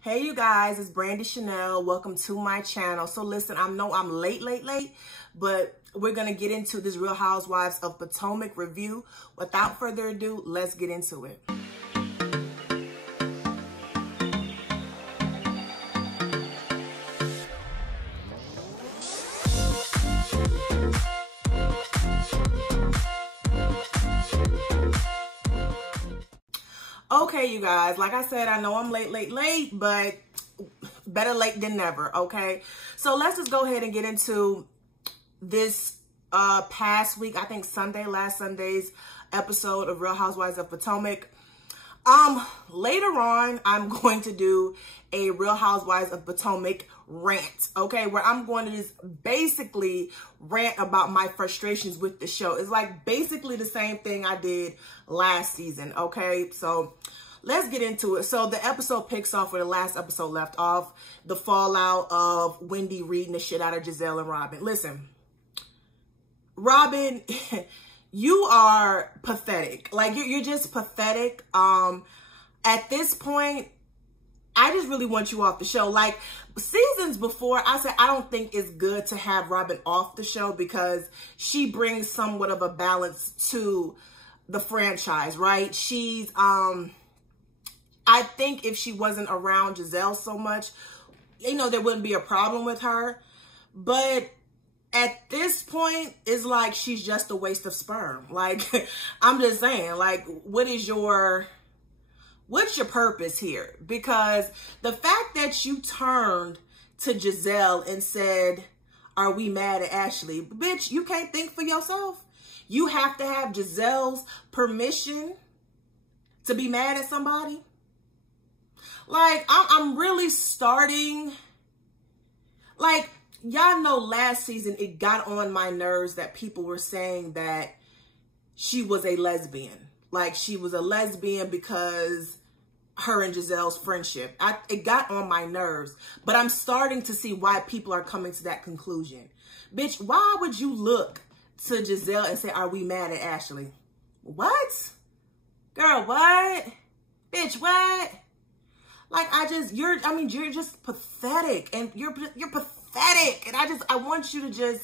Hey you guys, it's Brandy Chanel. Welcome to my channel. So listen, I know I'm late, but we're going to get into this Real Housewives of Potomac review. Without further ado, let's get into it. Okay, you guys, like I said, I know I'm late, but better late than never, okay? So let's just go ahead and get into this past week, I think last Sunday's episode of Real Housewives of Potomac. Later on, I'm going to do a Real Housewives of Potomac rant, okay? Where I'm going to just basically rant about my frustrations with the show. It's like basically the same thing I did last season, okay? So let's get into it. So the episode picks off where the last episode left off, the fallout of Wendy reading the shit out of Giselle and Robin. Listen, Robin, you are pathetic. Like, you're just pathetic. At this point, I just really want you off the show. Like, seasons before, I said I don't think it's good to have Robin off the show because she brings somewhat of a balance to the franchise, right? She's, I think if she wasn't around Giselle so much, you know, there wouldn't be a problem with her. But at this point, it's like she's just a waste of sperm. Like, I'm just saying, like, what's your purpose here? Because the fact that you turned to Giselle and said, are we mad at Ashley? Bitch, you can't think for yourself. You have to have Giselle's permission to be mad at somebody. Like, I'm really starting, like, y'all know last season it got on my nerves that people were saying that she was a lesbian. Like, she was a lesbian because her and Giselle's friendship. It got on my nerves, but I'm starting to see why people are coming to that conclusion. Bitch, why would you look to Giselle and say, are we mad at Ashley? What? Girl, what? Bitch, what? Like, you're just pathetic, and you're pathetic. And I want you to just,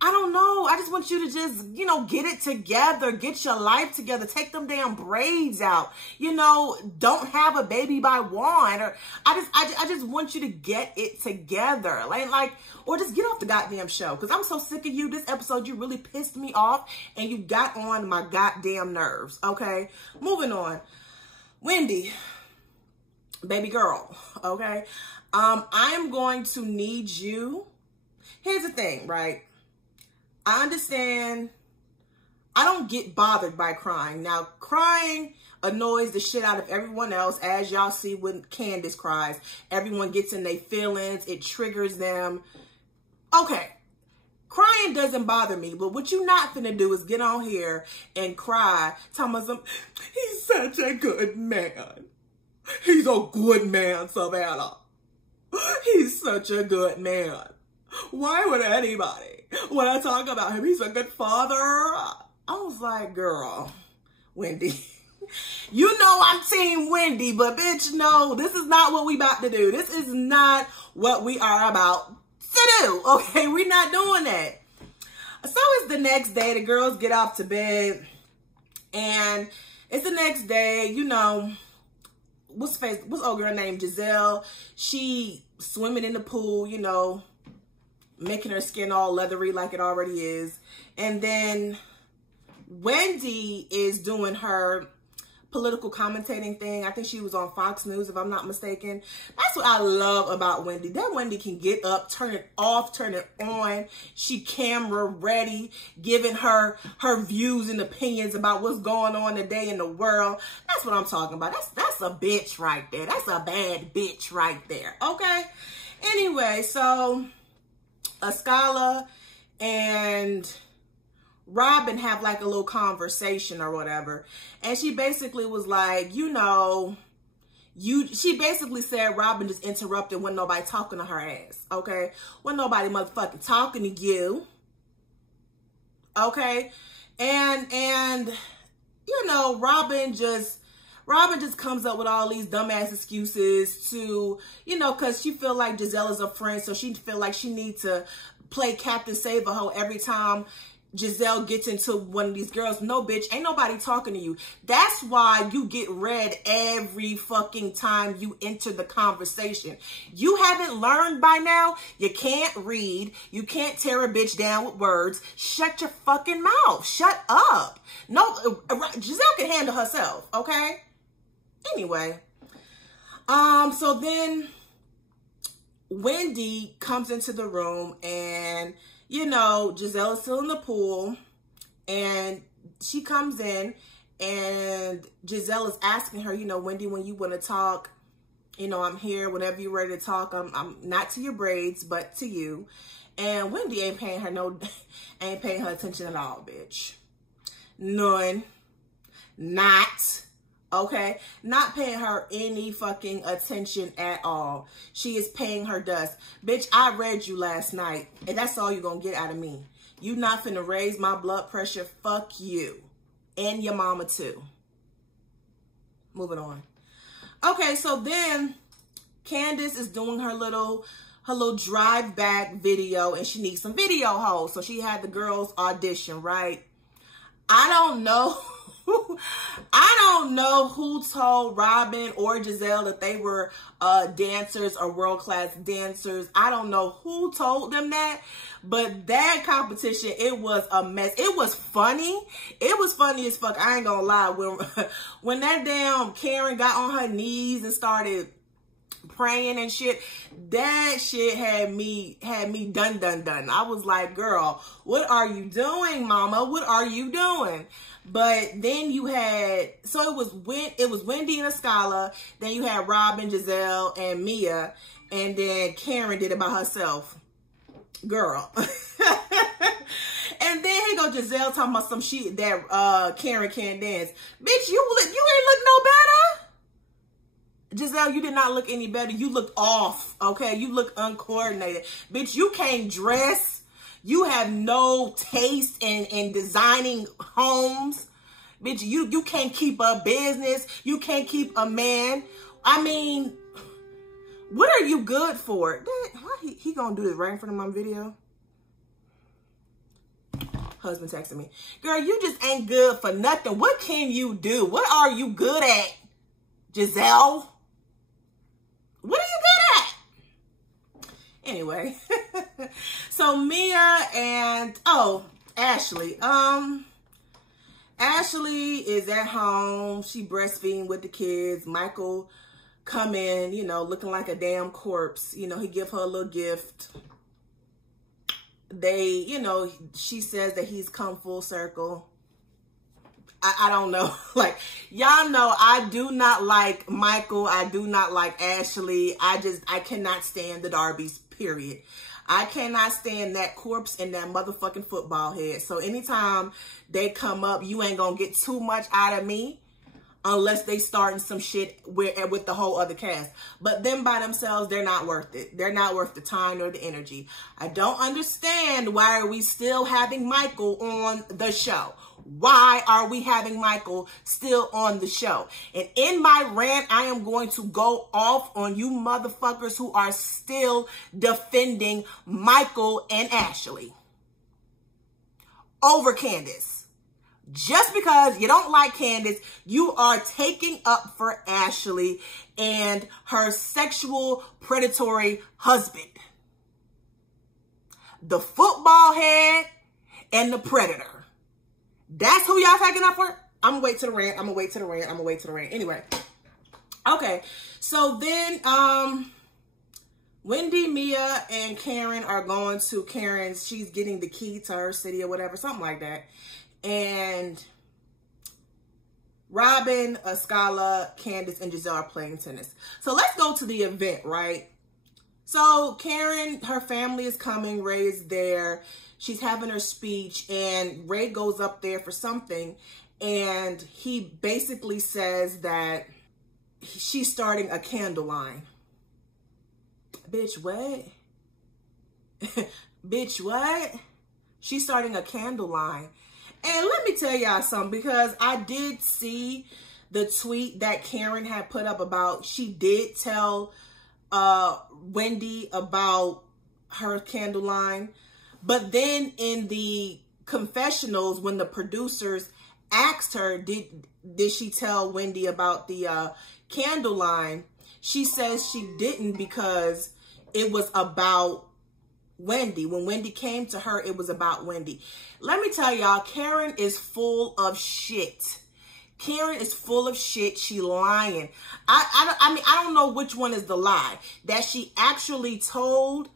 I don't know. I just want you to just, you know, get it together, get your life together, take them damn braids out, you know, don't have a baby by one, or I just want you to get it together. Like, or just get off the goddamn show. Cause I'm so sick of you. This episode, you really pissed me off and you got on my goddamn nerves. Okay. Moving on. Wendy, baby girl. Okay. I am going to need you. Here's the thing, right? I understand. I don't get bothered by crying. Now, crying annoys the shit out of everyone else. As y'all see when Candace cries, everyone gets in their feelings. It triggers them. Okay. Crying doesn't bother me, but what you not finna do is get on here and cry. Tell me some, he's such a good man. He's a good man, Savannah. He's such a good man. Why would anybody, when I talk about him, he's a good father? I was like, girl, Wendy, you know I'm Team Wendy, but bitch, no, this is not what we about to do. This is not what we are about to do, okay? We're not doing that. So it's the next day. The girls get off to bed, and it's the next day, you know, what's old girl named Giselle? She swimming in the pool, you know, making her skin all leathery like it already is. And then Wendy is doing her political commentating thing. I think she was on Fox News, if I'm not mistaken. That's what I love about Wendy. That Wendy can get up, turn it off, turn it on. She camera ready, giving her views and opinions about what's going on today in the world. That's what I'm talking about. That's a bitch right there. That's a bad bitch right there. Okay? Anyway, so Ascala and Robin have like a little conversation or whatever. And she basically was like, you know, she basically said Robin just interrupted when nobody talking to her ass. Okay. When nobody motherfucking talking to you. Okay. And, you know, Robin Robin just comes up with all these dumbass excuses to, you know, because she feel like Giselle is a friend, so she feel like she needs to play Captain Save-A-Ho every time Giselle gets into one of these girls. No, bitch, ain't nobody talking to you. That's why you get read every fucking time you enter the conversation. You haven't learned by now? You can't read. You can't tear a bitch down with words. Shut your fucking mouth. Shut up. No, Giselle can handle herself, okay? Anyway, so then Wendy comes into the room and, you know, Giselle is still in the pool, and she comes in, and Giselle is asking her, you know, Wendy, when you want to talk, you know, I'm here whenever you're ready to talk. I'm not to your braids, but to you. And Wendy ain't paying her attention at all, bitch. None. Not. Okay, not paying her any fucking attention at all. She is paying her dust. Bitch, I read you last night, and that's all you're gonna get out of me. You not finna raise my blood pressure. Fuck you. And your mama too. Moving on. Okay, so then Candace is doing her little drive back video, and she needs some video hoes. So she had the girls audition, right? I don't know. I don't know who told Robin or Giselle that they were dancers or world-class dancers. I don't know who told them that, but that competition, it was a mess. It was funny. It was funny as fuck. I ain't gonna lie. When that damn Karen got on her knees and started praying and shit, that shit had me done. I was like, girl, what are you doing, mama? What are you doing? But then you had, so it was Wendy and Escala, then you had Robin, Giselle, and Mia, and then Karen did it by herself. Girl. And then here go Giselle talking about some shit that Karen can't dance. Bitch, you ain't look no better. Giselle, you did not look any better. You looked off, okay? You look uncoordinated. Bitch, you can't dress. You have no taste in designing homes. Bitch, you can't keep a business. You can't keep a man. I mean, what are you good for? How he gonna do this right in front of my video? Husband texting me. Girl, you just ain't good for nothing. What can you do? What are you good at, Giselle? What are you good at? Anyway, so Mia and, Ashley. Ashley is at home. She breastfeeding with the kids. Michael come in, you know, looking like a damn corpse. You know, he give her a little gift. They, you know, she says that he's come full circle. I don't know. Like, y'all know I do not like Michael. I do not like Ashley. I cannot stand the Darbys, period. I cannot stand that corpse and that motherfucking football head. So anytime they come up, you ain't gonna get too much out of me unless they starting some shit with the whole other cast. But them by themselves, they're not worth it. They're not worth the time or the energy. I don't understand why are we still having Michael on the show. Why are we having Michael still on the show? And in my rant, I am going to go off on you motherfuckers who are still defending Michael and Ashley over Candace. Just because you don't like Candace, you are taking up for Ashley and her sexual predatory husband. The football head and the predator. That's who y'all taking up for? I'm gonna wait to the rant. Anyway. Okay. So then, Wendy, Mia, and Karen are going to Karen's. She's getting the key to her city or whatever, something like that. And Robin, Escala, Candace, and Giselle are playing tennis. So let's go to the event, right? So Karen, her family is coming. Ray is there. She's having her speech, and Ray goes up there for something, and he basically says that she's starting a candle line. Bitch, what? Bitch, what? She's starting a candle line. And let me tell y'all something, because I did see the tweet that Karen had put up about she did tell Wendy about her candle line. But then in the confessionals, when the producers asked her, did she tell Wendy about the candle line, she says she didn't because it was about Wendy. When Wendy came to her, it was about Wendy. Let me tell y'all, Karen is full of shit. Karen is full of shit. She lying. I mean, I don't know which one is the lie. That she actually told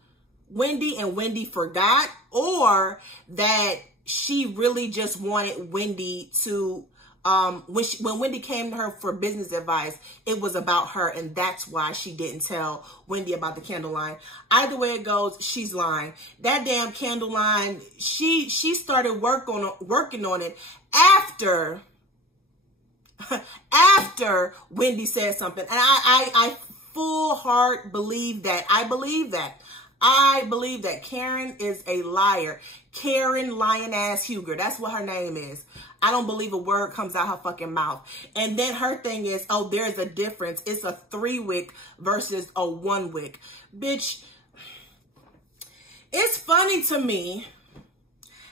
Wendy and Wendy forgot, or that she really just wanted Wendy to, when Wendy came to her for business advice, it was about her, and that's why she didn't tell Wendy about the candle line. Either way it goes, she's lying. That damn candle line, she started working on it after Wendy said something. And I full heart believe that. I believe that Karen is a liar. Karen Lion Ass Huger. That's what her name is. I don't believe a word comes out her fucking mouth. And then her thing is, oh, there's a difference. It's a 3-wick versus a 1-wick. Bitch, it's funny to me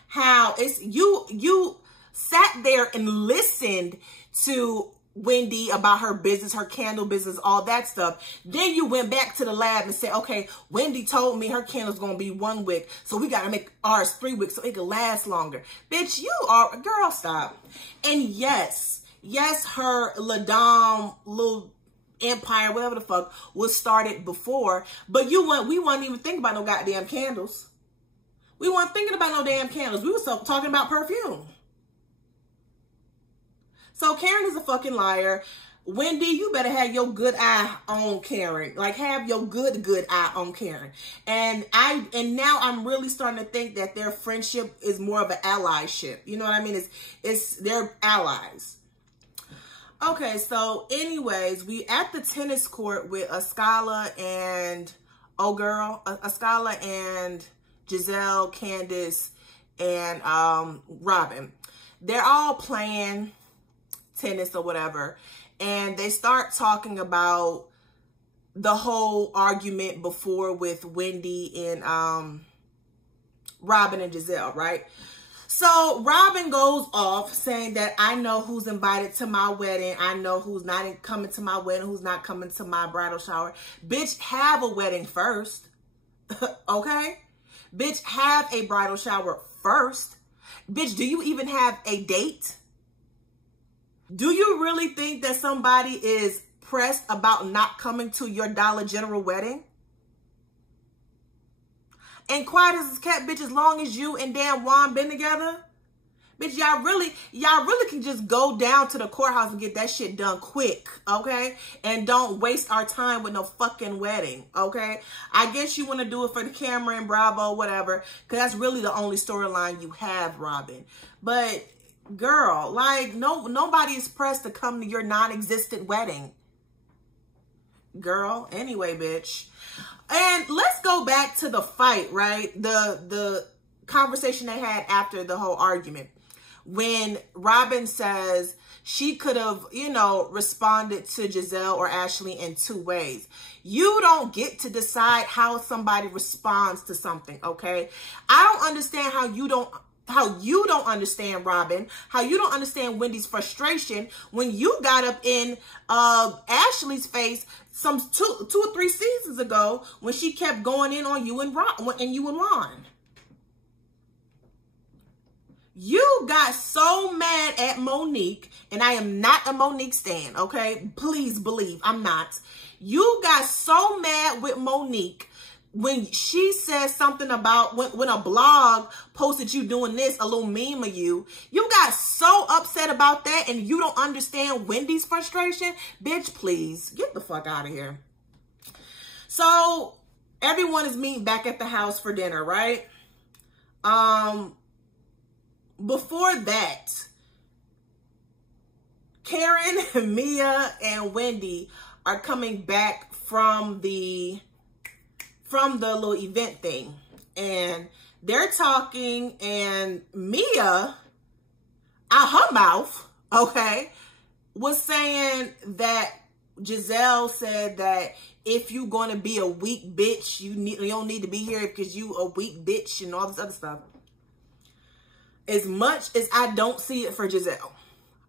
how it's you sat there and listened to Wendy about her business, her candle business, all that stuff. Then you went back to the lab and said, okay, Wendy told me her candle's going to be 1 wick, so we got to make ours 3 wicks so it can last longer. Bitch, you are, girl, stop. And yes, her Ladom little empire, whatever the fuck, was started before, but we weren't even thinking about no goddamn candles. We weren't thinking about no damn candles. We were talking about perfume. So Karen is a fucking liar. Wendy, you better have your good eye on Karen. Like, have your good eye on Karen. And now I'm really starting to think that their friendship is more of an allyship. You know what I mean? They're allies. Okay, so anyways, we at the tennis court with Ascala and Ascala and Giselle, Candace, and Robin. They're all playing tennis or whatever, and they start talking about the whole argument before with Wendy and Robin and Giselle, right? So Robin goes off saying that I know who's invited to my wedding, I know who's not coming to my wedding, who's not coming to my bridal shower. Bitch, have a wedding first. Okay? Bitch, have a bridal shower first. Bitch, do you even have a date? Do you really think that somebody is pressed about not coming to your Dollar General wedding? And quiet as cat, bitch, as long as you and Dan Juan been together, bitch, y'all really can just go down to the courthouse and get that shit done quick, okay? And don't waste our time with no fucking wedding, okay? I guess you want to do it for the camera and Bravo, whatever, because that's really the only storyline you have, Robin. But girl, like, nobody is pressed to come to your non-existent wedding. Girl, anyway, bitch. And let's go back to the fight, right? The conversation they had after the whole argument. When Robin says she could have, responded to Giselle or Ashley in 2 ways. You don't get to decide how somebody responds to something, okay? I don't understand how you don't understand Robin, how you don't understand Wendy's frustration when you got up in Ashley's face some two or 3 seasons ago when she kept going in on you and Ron. You got so mad at Monique, and I am not a Monique stan, okay? Please believe I'm not. You got so mad with Monique when she says something about when a blog posted you doing this, a little meme of you got so upset about that, and you don't understand Wendy's frustration. Bitch, please get the fuck out of here. So everyone is meeting back at the house for dinner, right? Before that, Karen, Mia, and Wendy are coming back from the little event thing, and they're talking, and Mia, out her mouth, okay, was saying that Giselle said that if you gonna be a weak bitch, you don't need to be here because you a weak bitch and all this other stuff. As much as I don't see it for Giselle,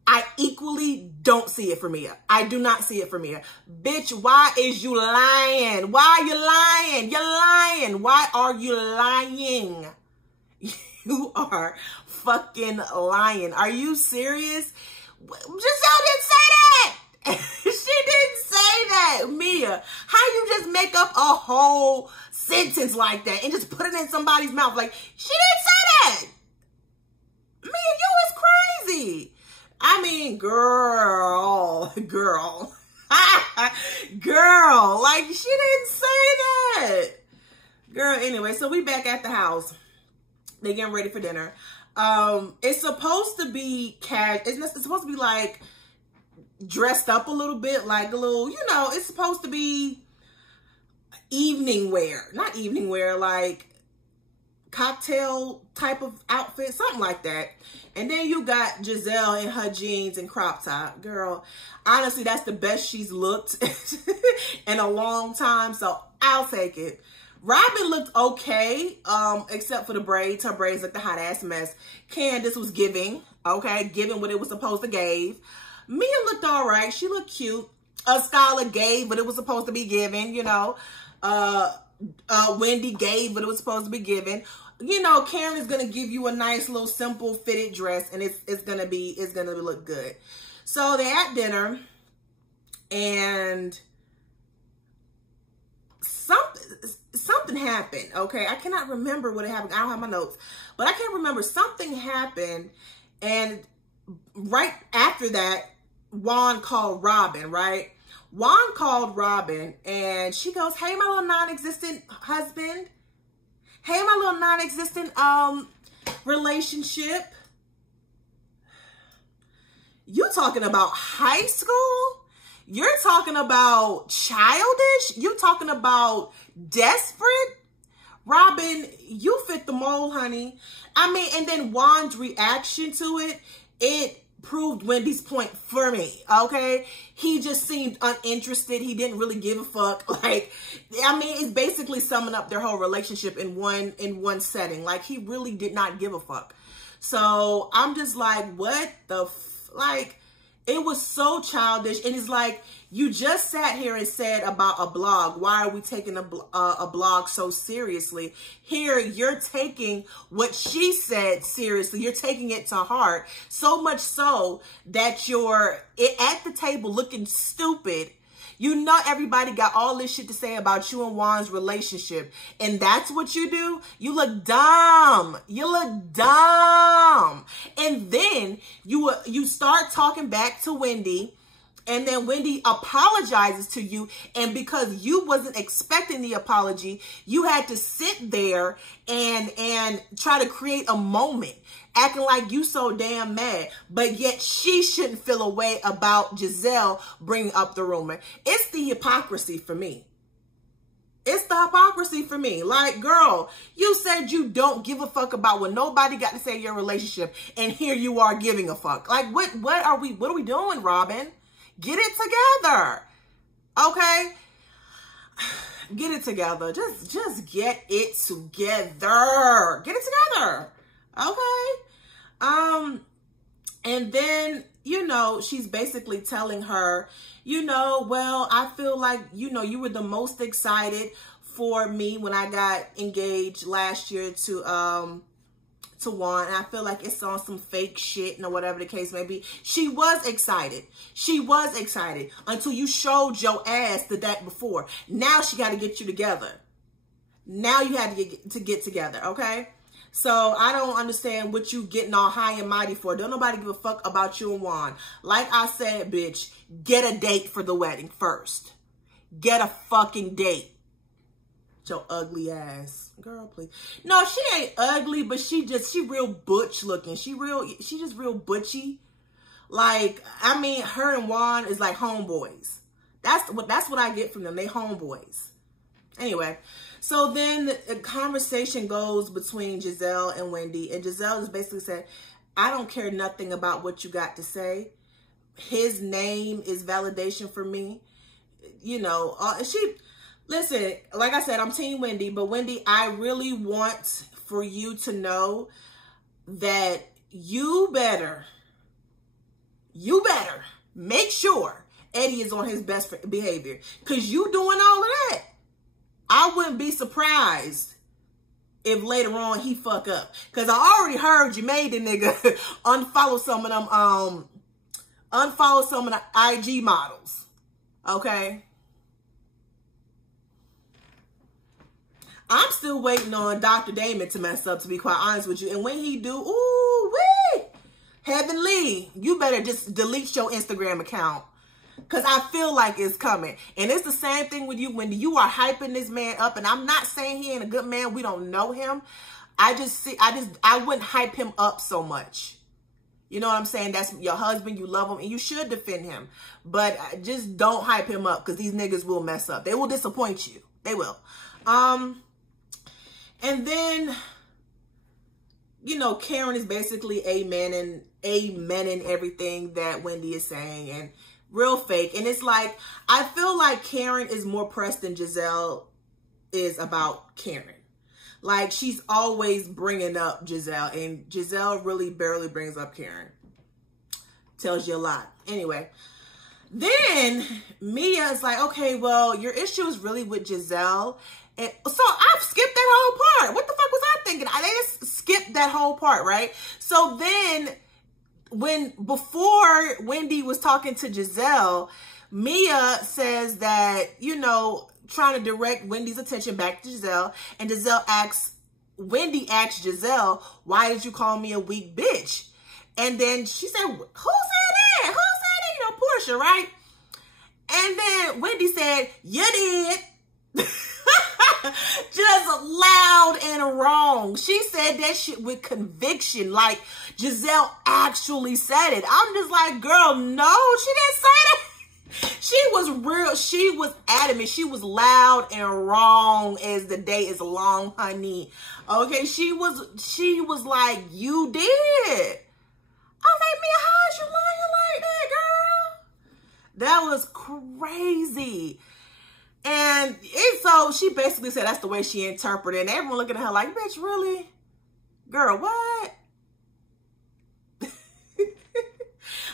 I equally don't see it for Mia. I do not see it for Mia. Bitch, why is you lying? Why are you lying? You're lying. Why are you lying? You are fucking lying. Are you serious? Giselle didn't say that. She didn't say that, Mia. How you just make up a whole sentence like that and just put it in somebody's mouth? Like, she didn't say that. Mia, you is crazy. I mean, girl, like, she didn't say that. Girl, anyway, so we back at the house. They getting ready for dinner. It's supposed to be it's supposed to be like dressed up a little bit, like a little, you know, it's supposed to be evening wear. Not evening wear, like cocktail type of outfit, something like that. And then you got Giselle in her jeans and crop top. Girl, honestly, that's the best she's looked in a long time, so I'll take it. Robin looked okay, except for the braids. Her braids looked a hot ass mess. Candace was giving, okay, giving what it was supposed to give. Mia looked all right. She looked cute. Skylar gave what it was supposed to be giving, you know. Wendy gave what it was supposed to be giving. You know, Karen is gonna give you a nice little simple fitted dress, and it's gonna look good. So they're at dinner, and something happened. Okay, I cannot remember what happened. I don't have my notes, but I can't remember. Something happened, and right after that, Juan called Robin. Right, Juan called Robin, and she goes, "Hey, my little non-existent husband. Hey, my little non-existent relationship. You talking about high school? You're talking about childish? You talking about desperate? Robin, you fit the mold, honey." I mean, and then Juan's reaction to it proved Wendy's point for me, okay? He just seemed uninterested. He didn't really give a fuck. Like, I mean, it's basically summing up their whole relationship in one setting. Like, he really did not give a fuck. So I'm just like, what the like, it was so childish. And it's like, you just sat here and said about a blog. Why are we taking a blog so seriously? Here, you're taking what she said seriously. You're taking it to heart. So much so that you're at the table looking stupid. You know everybody got all this shit to say about you and Juan's relationship. And that's what you do? You look dumb. You look dumb. And then you start talking back to Wendy. And then Wendy apologizes to you. And because you wasn't expecting the apology, you had to sit there and try to create a moment, acting like you so damn mad. But yet she shouldn't feel a way about Giselle bringing up the rumor. It's the hypocrisy for me. It's the hypocrisy for me. Like, girl, you said you don't give a fuck about what nobody got to say in your relationship. And here you are giving a fuck. Like, what are we doing, Robin? Get it together, okay? Get it together. Just get it together. Get it together, okay? And then, you know, she's basically telling her, you know, well, I feel like, you know, you were the most excited for me when I got engaged last year to Juan, and I feel like it's on some fake shit and whatever the case may be. She was excited. She was excited until you showed your ass the day before. Now she got to get you together. Now you had to get together, okay? So I don't understand what you getting all high and mighty for. Don't nobody give a fuck about you and Juan. Like I said, bitch, get a date for the wedding first. Get a fucking date. Your ugly ass. Girl, please. No, she ain't ugly, but she real butch looking. She just real butchy. Like, I mean, her and Juan is like homeboys. That's what I get from them. They homeboys. Anyway, so then the conversation goes between Giselle and Wendy. And Giselle just basically said, I don't care nothing about what you got to say. his name is validation for me. You know, listen, like I said, I'm Team Wendy, but Wendy, I really want for you to know that you better make sure Eddie is on his best behavior, because you doing all of that. I wouldn't be surprised if later on he fuck up, because I already heard you made the nigga unfollow some of the IG models. Okay, I'm still waiting on Dr. Damon to mess up, to be quite honest with you. And when he do, ooh wee, Heavenly, you better just delete your Instagram account, because I feel like it's coming. And it's the same thing with you, Wendy. You are hyping this man up, and I'm not saying he ain't a good man. We don't know him. I wouldn't hype him up so much. You know what I'm saying? That's your husband. You love him, and you should defend him. But just don't hype him up, because these niggas will mess up. They will disappoint you. They will. And then, you know, Karen is basically amening everything that Wendy is saying, and real fake. And it's like, I feel like Karen is more pressed than Giselle is about Karen. Like, she's always bringing up Giselle, and Giselle really barely brings up Karen. Tells you a lot. Anyway, then Mia is like, okay, well, your issue is really with Giselle. And so I've skipped that whole part. What the fuck was I thinking? I just skipped that whole part, right? So then, before Wendy was talking to Giselle, Mia says that, you know, trying to direct Wendy's attention back to Giselle, and Wendy asks Giselle, why did you call me a weak bitch? And then she said, who said that? Who said that? You know, Portia, right? And then Wendy said, you did. Just loud and wrong. She said that shit with conviction, like Giselle actually said it. I'm just like, girl, no, she didn't say that. She was real. She was adamant. She was loud and wrong as the day is long, honey. Okay, she was like, you did. I was like, Mia, how is you lying like that, girl? That was crazy. And so she basically said that's the way she interpreted it. And everyone looking at her like, bitch, really? Girl, what?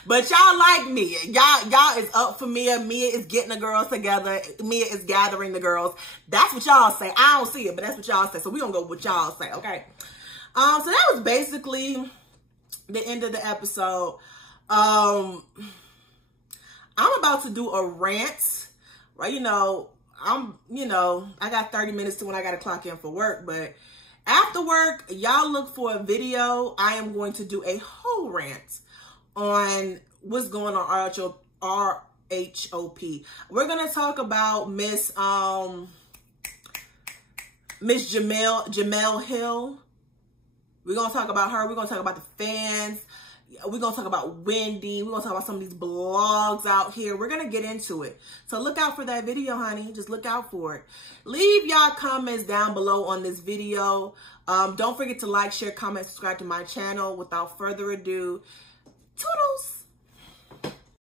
But y'all like Mia. Y'all is up for Mia. Mia is getting the girls together. Mia is gathering the girls. That's what y'all say. I don't see it, but that's what y'all say. So we gonna go with what y'all say, okay? So that was basically the end of the episode. I'm about to do a rant, right? You know, I got 30 minutes to when I got to clock in for work, but after work, y'all look for a video. I am going to do a whole rant on what's going on RHOP. We're going to talk about Miss Jemele Hill. We're going to talk about her. We're going to talk about the fans. We're going to talk about Wendy. We're going to talk about some of these blogs out here. We're going to get into it. So look out for that video, honey. Just look out for it. Leave y'all comments down below on this video. Don't forget to like, share, comment, subscribe to my channel. Without further ado, toodles.